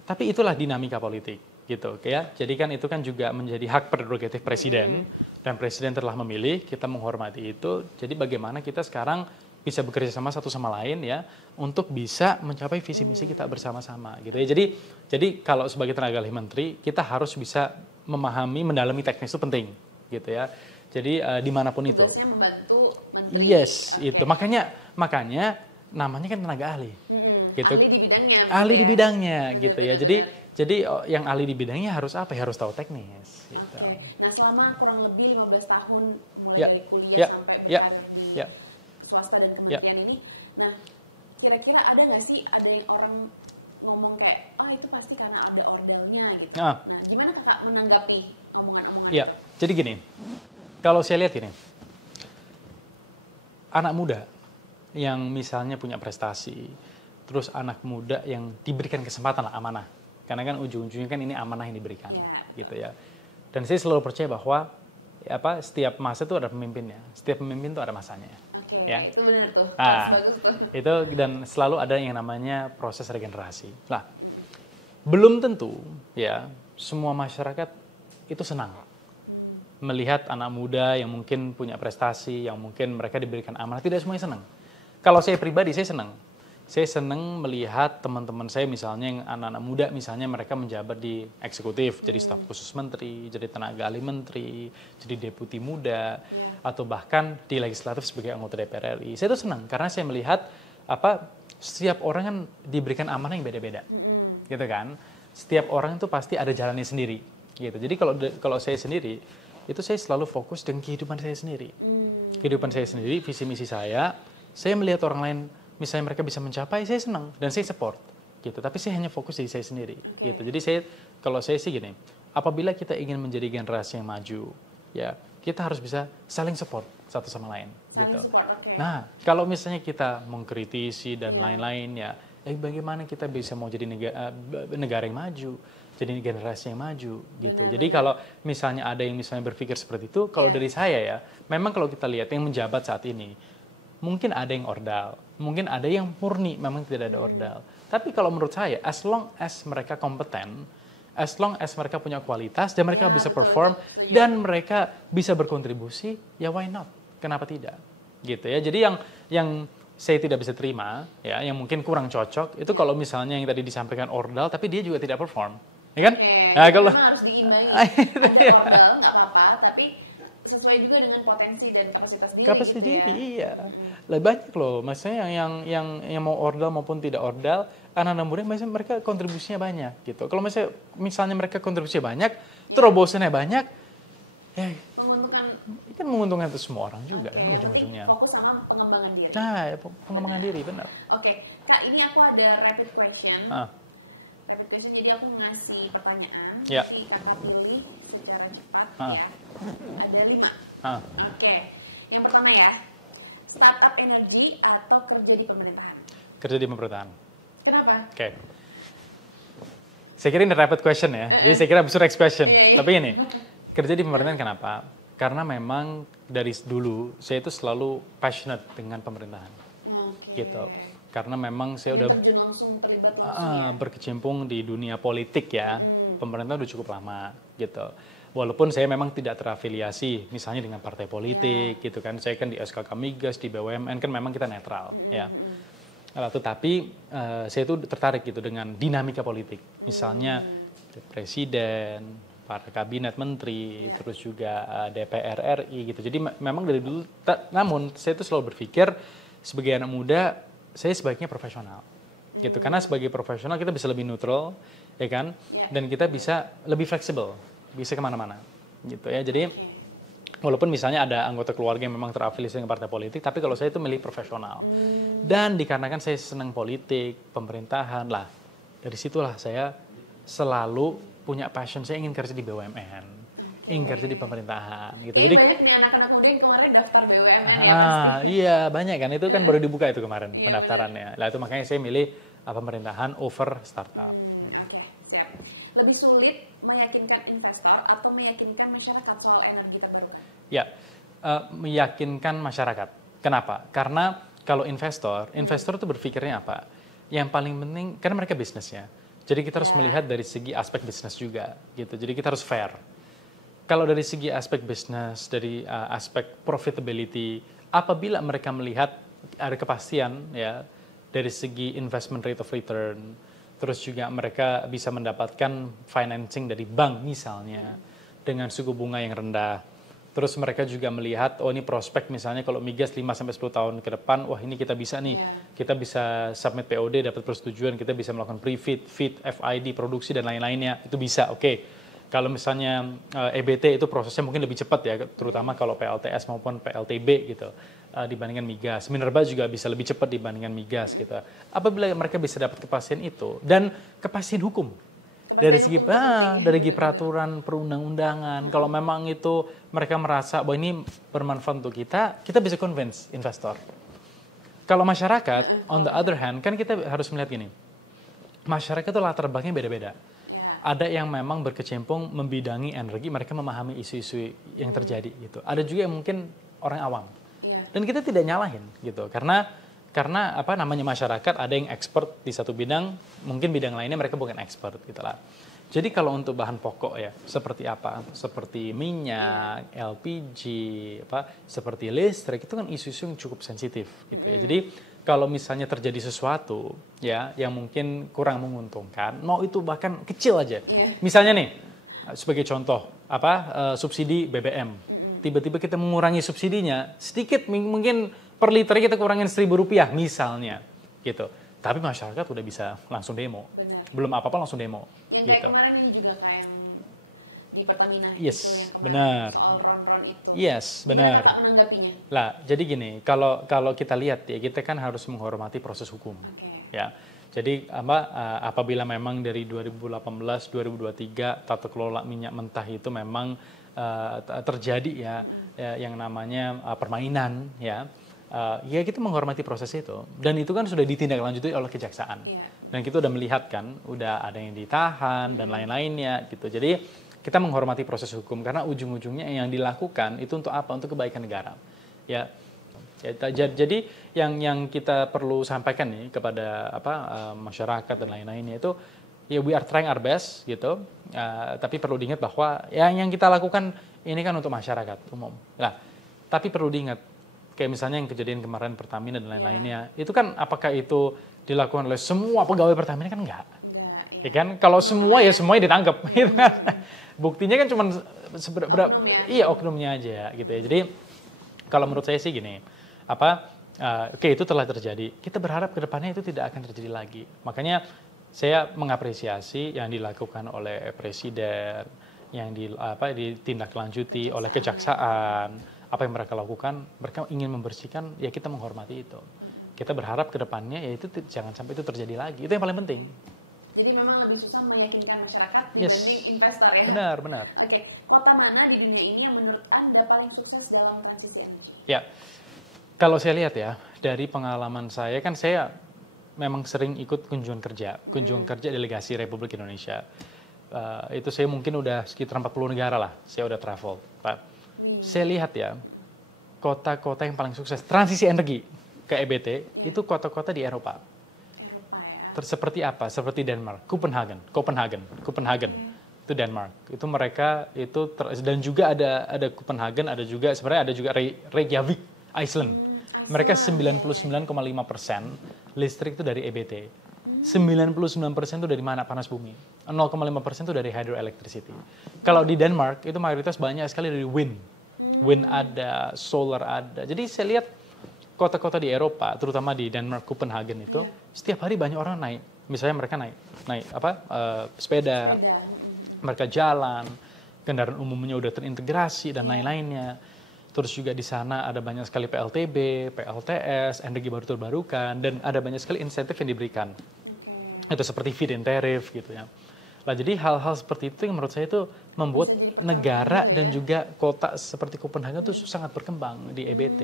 Tapi itulah dinamika politik gitu ya. Jadi kan itu kan juga menjadi hak prerogatif presiden dan presiden telah memilih, kita menghormati itu. Jadi bagaimana kita sekarang bisa bekerja sama satu sama lain ya untuk bisa mencapai visi misi kita bersama-sama gitu ya. Jadi kalau sebagai tenaga ahli menteri kita harus bisa memahami, mendalami teknis itu penting gitu ya. Jadi dimanapun itu. Tugasnya membantu menteri. Yes, itu makanya namanya kan tenaga ahli, gitu. Ahli di bidangnya, gitu ya. Jadi yang ahli di bidangnya harus apa? Harus tahu teknis. Gitu. Nah selama kurang lebih 15 tahun mulai kuliah sampai berkarir di swasta dan kementerian ini, nah kira-kira ada nggak sih yang orang ngomong kayak, oh itu pasti karena ada ordernya gitu. Ah. Nah, gimana kakak menanggapi omongan-omongan Ya, itu? jadi gini, kalau saya lihat ini, anak muda yang misalnya punya prestasi, terus anak muda yang diberikan kesempatan lah, amanah. Karena kan ujung-ujungnya kan ini amanah yang diberikan, gitu ya. Dan saya selalu percaya bahwa setiap masa itu ada pemimpinnya, setiap pemimpin itu ada masanya. Oke, ya. itu benar tuh, bagus tuh. Itu dan selalu ada yang namanya proses regenerasi. Nah, belum tentu ya semua masyarakat itu senang melihat anak muda yang mungkin punya prestasi, yang mungkin mereka diberikan amanah. Tidak semuanya senang. Kalau saya pribadi, saya senang. Saya senang melihat teman-teman saya misalnya yang anak-anak muda, misalnya mereka menjabat di eksekutif, jadi staf khusus menteri, jadi tenaga ahli menteri, jadi deputi muda, atau bahkan di legislatif sebagai anggota DPR RI. Saya itu senang karena saya melihat setiap orang kan diberikan amanah yang beda-beda, gitu kan. Setiap orang itu pasti ada jalannya sendiri, gitu. Jadi kalau saya sendiri, itu saya selalu fokus dengan kehidupan saya sendiri. Kehidupan saya sendiri, visi misi saya melihat orang lain, misalnya mereka bisa mencapai, saya senang dan saya support, gitu. Tapi saya hanya fokus di saya sendiri, gitu. Jadi kalau saya sih gini, apabila kita ingin menjadi generasi yang maju, ya kita harus bisa saling support satu sama lain, gitu. Nah, kalau misalnya kita mengkritisi dan lain-lain, ya, bagaimana kita bisa mau jadi negara yang maju, jadi generasi yang maju, gitu. Jadi kalau misalnya ada yang misalnya berpikir seperti itu, kalau dari saya ya, memang kalau kita lihat yang menjabat saat ini, mungkin ada yang ordal, mungkin ada yang murni, memang tidak ada ordal. Tapi kalau menurut saya, as long as mereka kompeten, as long as mereka punya kualitas, dan mereka bisa perform, dan mereka bisa berkontribusi, ya why not? Kenapa tidak? Gitu ya. Jadi yang saya tidak bisa terima, ya, yang mungkin kurang cocok, itu kalau misalnya yang tadi disampaikan ordal, tapi dia juga tidak perform. Ya kan? Nah, kalau harus diimbangi, ada ordal, nggak apa-apa, tapi sesuai juga dengan potensi dan kapasitas diri. Kapasitas gitu diri, iya. Lebih banyak loh, maksudnya yang mau ordal maupun tidak ordal, anak-anak muda misalnya mereka kontribusinya banyak gitu. Kalau misalnya mereka kontribusinya banyak, terobosannya banyak, ya kan menguntungkan itu semua orang juga kan ujung-ujungnya. Fokus sama pengembangan diri. Nah, pengembangan diri benar. Oke, Kak, ini aku ada rapid question. Rapid question, jadi aku ngasih pertanyaan, si kakak pilih secara cepat. Ya. Ada 5. Oke. Yang pertama ya, startup energi atau kerja di pemerintahan? Kerja di pemerintahan. Kenapa? Oke. Saya kira ini rapid question ya. Jadi saya kira absurd question. Tapi ini, kerja di pemerintahan kenapa? Karena memang dari dulu saya itu selalu passionate dengan pemerintahan. Gitu. Karena memang saya udah terjun langsung terlibat langsung berkecimpung di dunia politik ya. Pemerintah udah cukup lama gitu. Walaupun saya memang tidak terafiliasi misalnya dengan partai politik gitu kan. Saya kan di SKK Migas, di BUMN kan memang kita netral ya. Tetapi saya itu tertarik gitu dengan dinamika politik. Misalnya presiden, para kabinet menteri, terus juga DPR RI gitu. Jadi memang dari dulu, namun saya itu selalu berpikir sebagai anak muda, saya sebaiknya profesional gitu. Karena sebagai profesional kita bisa lebih neutral, ya kan? Dan kita bisa lebih fleksibel, bisa kemana-mana gitu ya. Jadi walaupun misalnya ada anggota keluarga yang memang terafiliasi dengan partai politik, tapi kalau saya itu milih profesional. Dan dikarenakan saya senang politik, pemerintahan lah, dari situlah saya selalu punya passion, saya ingin kerja di BUMN, ingin kerja di pemerintahan gitu. Jadi banyak nih anak-anak muda yang kemarin daftar BUMN ya. Iya banyak kan, itu kan baru dibuka itu kemarin pendaftarannya. Lah itu makanya saya milih pemerintahan over startup. Oke, siap. Lebih sulit meyakinkan investor atau meyakinkan masyarakat soal energi terbarukan? Ya, meyakinkan masyarakat. Kenapa? Karena kalau investor itu berpikirnya apa? Yang paling penting, karena mereka bisnisnya. Jadi kita harus melihat dari segi aspek bisnis juga, gitu. Jadi kita harus fair. Kalau dari segi aspek bisnis, dari aspek profitability, apabila mereka melihat ada kepastian, ya, dari segi investment rate of return, terus juga mereka bisa mendapatkan financing dari bank misalnya dengan suku bunga yang rendah. Terus mereka juga melihat, oh ini prospek misalnya kalau migas 5-10 tahun ke depan, wah ini kita bisa nih, kita bisa submit POD, dapat persetujuan, kita bisa melakukan pre-FEED, FEED, FID, produksi dan lain-lainnya, itu bisa, oke. Kalau misalnya EBT itu prosesnya mungkin lebih cepat ya, terutama kalau PLTS maupun PLTB gitu dibandingkan migas. Minerba juga bisa lebih cepat dibandingkan migas gitu. Apabila mereka bisa dapat kepastian itu dan kepastian hukum dari segi peraturan perundang-undangan. Kalau memang itu mereka merasa bahwa ini bermanfaat untuk kita bisa convince investor. Kalau masyarakat, on the other hand, kan kita harus melihat gini, masyarakat itu latar belakangnya beda-beda. Ada yang memang berkecimpung membidangi energi, mereka memahami isu-isu yang terjadi gitu. Ada juga yang mungkin orang awam. Dan kita tidak nyalahin gitu. Karena apa namanya masyarakat ada yang expert di satu bidang, mungkin bidang lainnya mereka bukan expert gitu lah. Jadi kalau untuk bahan pokok ya, seperti apa? Seperti minyak, LPG, seperti listrik, itu kan isu-isu yang cukup sensitif gitu ya. Jadi kalau misalnya terjadi sesuatu ya yang mungkin kurang menguntungkan, mau itu bahkan kecil aja. Misalnya nih, sebagai contoh subsidi BBM, tiba-tiba kita mengurangi subsidinya sedikit, mungkin per liter kita kurangin Rp1.000 misalnya, gitu. Tapi masyarakat udah bisa langsung demo. Benar. Belum apa-apa langsung demo. Yang gitu. kayak kemarin ini juga kayak di Pertamina yes, itu yang benar. soal ron-ron itu. Yes, benar. Gimana Pak menanggapinya? Lah, jadi gini, kalau kita lihat ya, kita kan harus menghormati proses hukum. Ya. Jadi apabila memang dari 2018 2023 tata kelola minyak mentah itu memang terjadi ya yang namanya permainan ya. Ya kita menghormati proses itu, dan itu kan sudah ditindaklanjuti oleh kejaksaan, dan kita udah melihat kan, udah ada yang ditahan dan lain-lainnya gitu. Jadi kita menghormati proses hukum karena ujung-ujungnya yang dilakukan itu untuk apa? Untuk kebaikan negara. Ya, jadi yang kita perlu sampaikan nih kepada masyarakat dan lain-lainnya itu ya we are trying our best gitu. Tapi perlu diingat bahwa yang kita lakukan ini kan untuk masyarakat umum. Nah, tapi perlu diingat kayak misalnya yang kejadian kemarin Pertamina dan lain-lainnya, itu kan apakah itu dilakukan oleh semua pegawai Pertamina? Kan enggak. Ya kan, kalau semua ya semuanya ditangkap. Gitu kan. Buktinya kan cuma oknumnya aja gitu ya. Jadi kalau menurut saya sih gini, oke, itu telah terjadi. Kita berharap ke depannya itu tidak akan terjadi lagi. Makanya saya mengapresiasi yang dilakukan oleh Presiden, yang ditindaklanjuti oleh Kejaksaan. Apa yang mereka lakukan, mereka ingin membersihkan, ya kita menghormati itu. Kita berharap ke depannya ya itu jangan sampai itu terjadi lagi. Itu yang paling penting. Jadi memang lebih susah meyakinkan masyarakat dibanding investor ya? Benar. Oke, kota mana di dunia ini yang menurut Anda paling sukses dalam transisi energi? Ya, kalau saya lihat ya, dari pengalaman saya, kan saya memang sering ikut kunjungan kerja delegasi Republik Indonesia. Itu saya mungkin udah sekitar 40 negara lah, saya udah travel, Pak. Saya lihat ya, kota-kota yang paling sukses transisi energi ke EBT itu kota-kota di Eropa. Seperti apa? Seperti Denmark, Copenhagen. Itu Denmark. Itu mereka itu dan juga ada Copenhagen, ada juga sebenarnya ada juga Reykjavik, Iceland. Mereka 99,5% listrik itu dari EBT. 99% itu dari mana? Panas bumi. 0,5% itu dari hydroelectricity. Kalau di Denmark itu mayoritas banyak sekali dari wind. Wind ada, solar ada. Jadi saya lihat kota-kota di Eropa, terutama di Denmark, Copenhagen itu, setiap hari banyak orang naik. Misalnya mereka naik sepeda, mereka jalan, kendaraan umumnya udah terintegrasi dan lain-lainnya. Terus juga di sana ada banyak sekali PLTB, PLTS, energi baru terbarukan, dan ada banyak sekali insentif yang diberikan. Itu seperti feed-in tariff gitu ya. Nah, jadi hal-hal seperti itu yang menurut saya itu membuat negara dan juga kota seperti Copenhagen itu sangat berkembang di EBT.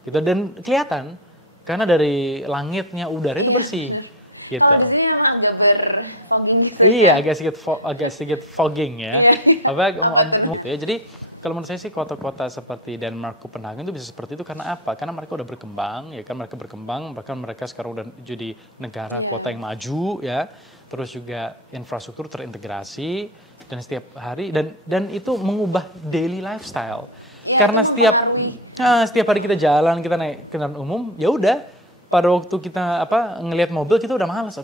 Gitu. Dan kelihatan karena dari langitnya udara itu bersih. Gitu. Kalau di sini memang agak berfogging gitu. Iya, agak sedikit fogging ya. Gitu ya. Jadi kalau menurut saya sih kota-kota seperti Denmark, Copenhagen itu bisa seperti itu karena apa? Karena mereka udah berkembang, ya kan bahkan mereka sekarang udah jadi negara kota yang maju ya. Terus juga infrastruktur terintegrasi dan setiap hari dan itu mengubah daily lifestyle. Ya, karena setiap hari kita jalan, kita naik kendaraan umum, ya udah pada waktu kita ngelihat mobil kita udah malas,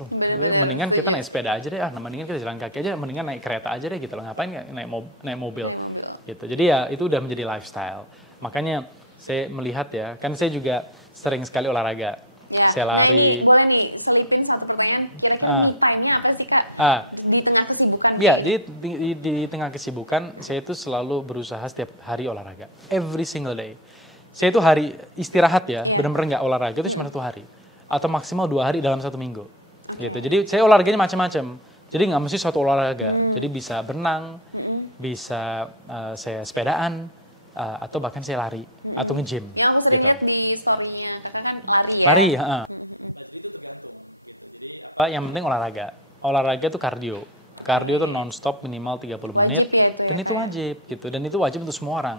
mendingan kita naik sepeda aja deh, mendingan kita jalan kaki aja, mendingan naik kereta aja deh gitu loh, ngapain naik mobil. Gitu. Jadi ya itu udah menjadi lifestyle. Makanya saya melihat ya, kan saya juga sering sekali olahraga. Ya, saya lari. Nah, boleh nih selipin satu pertanyaan, kira-kira me time-nya apa sih Kak? Di tengah kesibukan. Ya, jadi di tengah kesibukan saya itu selalu berusaha setiap hari olahraga, every single day. Saya itu hari istirahat ya, benar-benar nggak olahraga itu cuma 1 hari atau maksimal 2 hari dalam 1 minggu. Gitu. Jadi saya olahraganya macam-macam. Jadi nggak mesti suatu olahraga. Jadi bisa berenang, bisa saya sepedaan, atau bahkan saya lari atau nge-gym. Yang aku gitu. lihat di story-nya, katakan lari. Lari, Yang penting olahraga. Olahraga itu kardio. Kardio itu non-stop minimal 30 menit. Wajib ya, dan itu wajib gitu. Dan itu wajib untuk semua orang.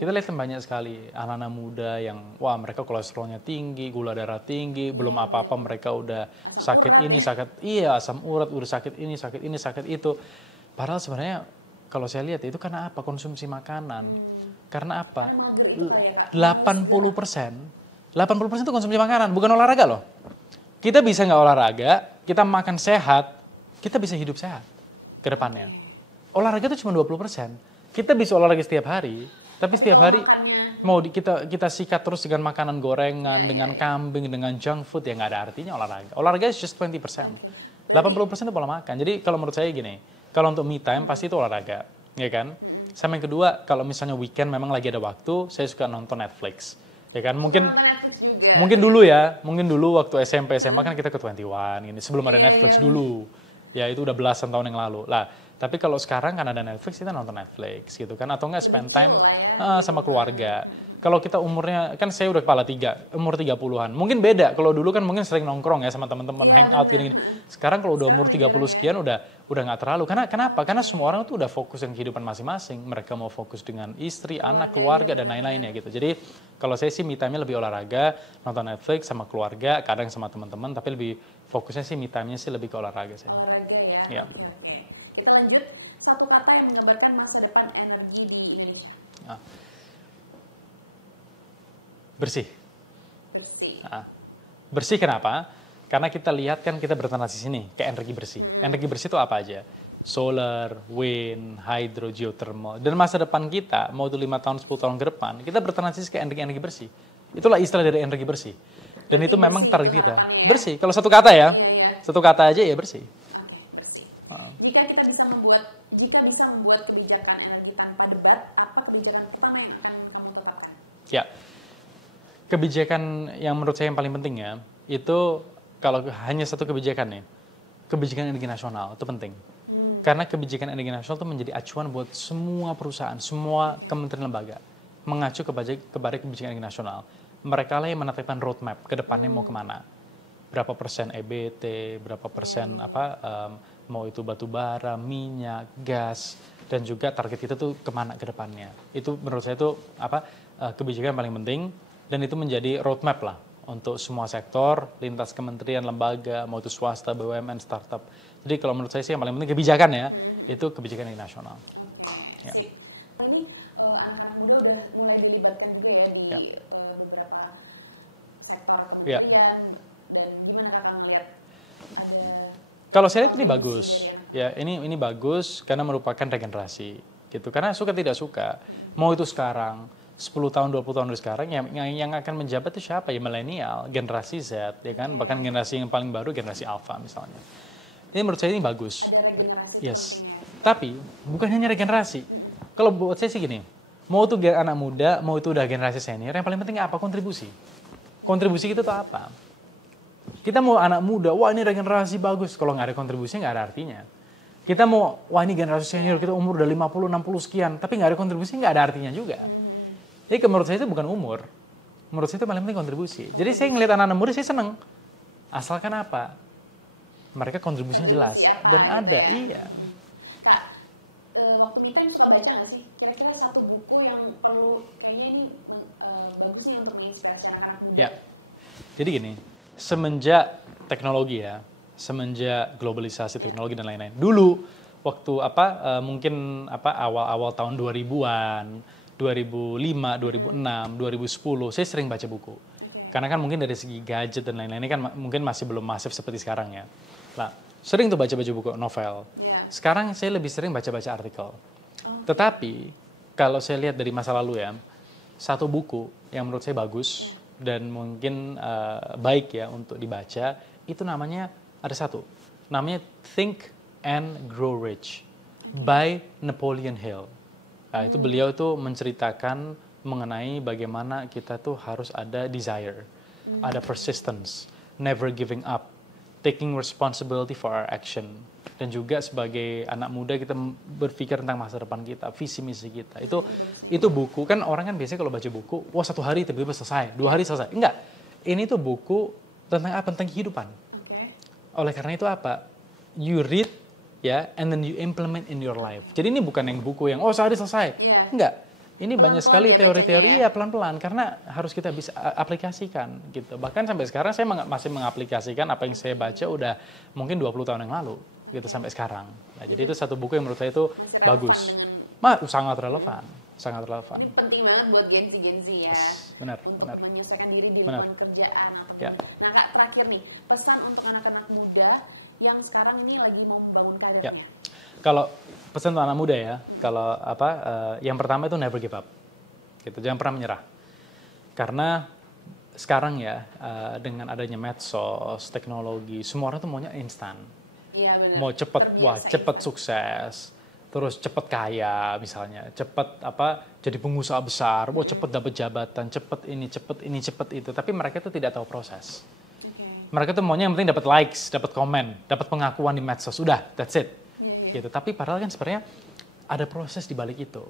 Kita lihat banyak sekali anak-anak muda yang wah mereka kolesterolnya tinggi, gula darah tinggi, belum apa-apa mereka udah sakit ini, sakit asam urat, udah sakit ini, sakit itu. Padahal sebenarnya kalau saya lihat itu karena apa? Konsumsi makanan. Karena apa? 80% itu konsumsi makanan, bukan olahraga loh. Kita bisa nggak olahraga, kita makan sehat, kita bisa hidup sehat ke depannya. Olahraga itu cuma 20%. Kita bisa olahraga setiap hari, tapi setiap hari mau kita sikat terus dengan makanan gorengan, dengan kambing, dengan junk food, ya nggak ada artinya olahraga. Olahraga is just 20%. 80% itu pola makan. Jadi kalau menurut saya gini, kalau untuk me time pasti itu olahraga, ya kan? Sama yang kedua, kalau misalnya weekend memang lagi ada waktu, saya suka nonton Netflix. Ya kan, mungkin dulu waktu SMP SMA kan kita ke 21 ini sebelum ada Netflix dulu. Ya itu udah belasan tahun yang lalu. Lah, tapi kalau sekarang kan ada Netflix, kita nonton Netflix gitu kan, atau enggak spend time sama keluarga. Kalau kita umurnya, kan saya udah kepala 3, umur 30-an. Mungkin beda, kalau dulu kan mungkin sering nongkrong ya sama teman-teman, hangout gini-gini. Sekarang kalau udah umur 30 sekian udah nggak terlalu. Kenapa? Karena semua orang tuh udah fokus dengan kehidupan masing-masing. Mereka mau fokus dengan istri, anak, keluarga, dan lain-lainnya gitu. Jadi kalau saya sih me time-nya lebih olahraga, nonton Netflix sama keluarga, kadang sama teman-teman, tapi lebih fokusnya sih me time-nya sih lebih ke olahraga saya. Olahraga ya? Ya. Oke. Kita lanjut, satu kata yang menggambarkan masa depan energi di Indonesia. Bersih. Bersih. Bersih kenapa? Karena kita lihat kan kita bertransisi sini ke energi bersih. Energi bersih itu apa aja? Solar, wind, hydro, geothermal. Dan masa depan kita, mau itu 5 tahun, 10 tahun ke depan, kita bertransisi ke energi bersih. Itulah istilah dari energi bersih. Dan itu memang target kita. Bersih. Kalau satu kata ya, satu kata aja ya bersih. Oke, bersih. Jika bisa membuat kebijakan energi tanpa debat, apa kebijakan pertama yang akan kamu tetapkan? Ya. Kebijakan yang menurut saya yang paling penting ya, itu kalau hanya satu kebijakan nih, kebijakan energi nasional itu penting. Karena kebijakan energi nasional itu menjadi acuan buat semua perusahaan, semua kementerian lembaga mengacu kepada kebijakan energi nasional. Mereka lah yang menetapkan roadmap ke depannya mau kemana. Berapa persen EBT, berapa persen mau itu batu bara, minyak, gas, dan juga target kita tuh kemana ke depannya. Itu menurut saya itu kebijakan yang paling penting. Dan itu menjadi roadmap lah untuk semua sektor, lintas kementerian, lembaga, mau itu swasta, BUMN, startup. Jadi kalau menurut saya sih yang paling penting kebijakan ya, itu kebijakan yang nasional. Oke, sip. Kali ini anak-anak muda udah mulai dilibatkan juga ya di beberapa sektor kementerian, dan gimana kakak melihat ada? Kalau saya lihat ini bagus, ya ini bagus karena merupakan regenerasi, gitu. Karena suka tidak suka, mau itu sekarang, 10 tahun, 20 tahun dari sekarang, yang akan menjabat itu siapa? Ya milenial, generasi Z, ya kan? Bahkan generasi yang paling baru, generasi Alpha misalnya. Ini menurut saya ini bagus. Ada regenerasi pentingnya. Tapi, bukan hanya regenerasi. Kalau buat saya sih gini, mau itu anak muda, mau itu udah generasi senior, yang paling penting apa? Kontribusi. Kontribusi kita tuh apa? Kita mau anak muda, wah ini regenerasi bagus. Kalau nggak ada kontribusi, nggak ada artinya. Kita mau, wah ini generasi senior, kita umur udah 50, 60 sekian, tapi nggak ada kontribusi, nggak ada artinya juga. Jadi menurut saya itu bukan umur. Menurut saya itu paling penting kontribusi. Jadi saya ngelihat anak-anak muda, saya seneng. Asalkan apa? Mereka kontribusinya jelas. Dan ada, iya. Kak, waktu me time suka baca nggak sih? Kira-kira satu buku yang perlu, kayaknya ini bagus nih untuk menginspirasi anak-anak muda. Ya. Jadi gini, semenjak teknologi ya, semenjak globalisasi teknologi dan lain-lain. Dulu, waktu mungkin awal-awal tahun 2000-an, 2005, 2006, 2010, saya sering baca buku. Karena kan mungkin dari segi gadget dan lain-lain ini kan mungkin masih belum masif seperti sekarang ya. Nah, sering tuh baca-baca buku, novel. Sekarang saya lebih sering baca-baca artikel. Tetapi, kalau saya lihat dari masa lalu ya, satu buku yang menurut saya bagus, dan mungkin baik ya untuk dibaca, itu namanya ada satu, namanya Think and Grow Rich by Napoleon Hill. Nah, itu beliau tuh menceritakan mengenai bagaimana kita tuh harus ada desire, ada persistence, never giving up, taking responsibility for our action. Dan juga sebagai anak muda kita berpikir tentang masa depan kita, visi misi kita. Itu buku, kan orang kan biasanya kalau baca buku, wah 1 hari tiba-tiba selesai, 2 hari selesai. Enggak, ini tuh buku tentang apa? Tentang kehidupan. Oleh karena itu apa? You read, ya, and then you implement in your life. Jadi ini bukan yang buku yang, oh sehari selesai. Enggak. Ini banyak sekali teori-teori ya pelan-pelan karena harus kita bisa aplikasikan gitu. Bahkan sampai sekarang saya masih mengaplikasikan apa yang saya baca udah mungkin 20 tahun yang lalu gitu sampai sekarang. Nah, jadi itu satu buku yang menurut saya itu bagus. Sangat relevan, sangat relevan. Ini penting banget buat Gen Z ya. Benar, untuk benar. menyesuaikan diri di lingkungan kerjaan Ya. Nah, Kak, terakhir nih, pesan untuk anak-anak muda yang sekarang nih lagi mau membangun karirnya. Ya. Kalau pesan untuk anak muda ya, kalau yang pertama itu never give up, gitu, jangan pernah menyerah. Karena sekarang ya dengan adanya medsos, teknologi, semua orang tuh maunya instan, mau cepet, cepet sukses, terus cepet kaya misalnya, cepet jadi pengusaha besar, cepet dapat jabatan, cepet ini, cepet itu. Tapi mereka tuh tidak tahu proses. Mereka tuh maunya yang penting dapat likes, dapat komen, dapat pengakuan di medsos, udah, that's it. Gitu. Tapi padahal kan sebenarnya ada proses di balik itu,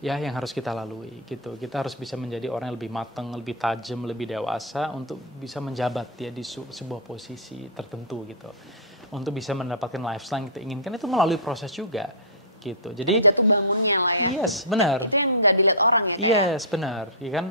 ya yang harus kita lalui. Gitu. Kita harus bisa menjadi orang yang lebih matang, lebih tajam, lebih dewasa untuk bisa menjabat ya di sebuah posisi tertentu gitu. Untuk bisa mendapatkan lifestyle yang kita inginkan itu melalui proses juga. Gitu. Jadi, bangunnya lah ya. Yes, benar. Itu yang nggak dilihat orang ya. Yes, benar. Ya kan,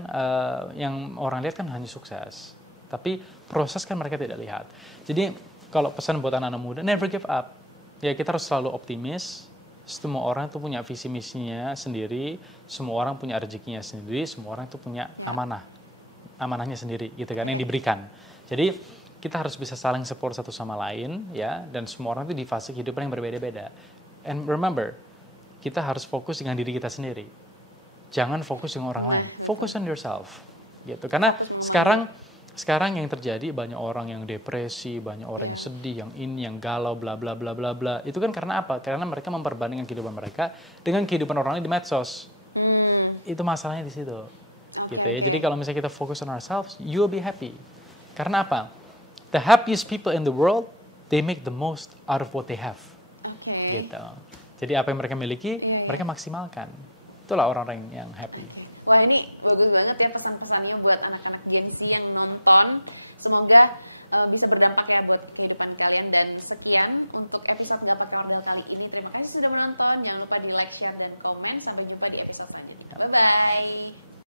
yang orang lihat kan hanya sukses, tapi proses kan mereka tidak lihat. Jadi kalau pesan buat anak-anak muda, never give up. Ya kita harus selalu optimis, semua orang itu punya visi misinya sendiri, semua orang punya rezekinya sendiri, semua orang itu punya amanahnya sendiri gitu kan yang diberikan. Jadi kita harus bisa saling support satu sama lain ya, dan semua orang itu di fase kehidupan yang berbeda-beda. And remember, kita harus fokus dengan diri kita sendiri. Jangan fokus dengan orang lain, focus on yourself. Gitu. Karena sekarang yang terjadi banyak orang yang depresi, banyak orang yang sedih, yang galau, bla bla bla bla bla. Itu kan karena apa? Karena mereka memperbandingkan kehidupan mereka dengan kehidupan orang lain di medsos. Itu masalahnya di situ. Gitu ya. Jadi kalau misalnya kita fokus on ourselves, you will be happy. Karena apa? The happiest people in the world, they make the most out of what they have. Gitu. Jadi apa yang mereka miliki, mereka maksimalkan. Itulah orang-orang yang happy. Wah, ini bagus banget ya pesan-pesannya buat anak-anak Gen Z yang nonton. Semoga bisa berdampak ya buat kehidupan kalian. Dan sekian untuk episode Nggak Pakai Ordal kali ini. Terima kasih sudah menonton. Jangan lupa di like, share, dan komen. Sampai jumpa di episode selanjutnya. Bye-bye.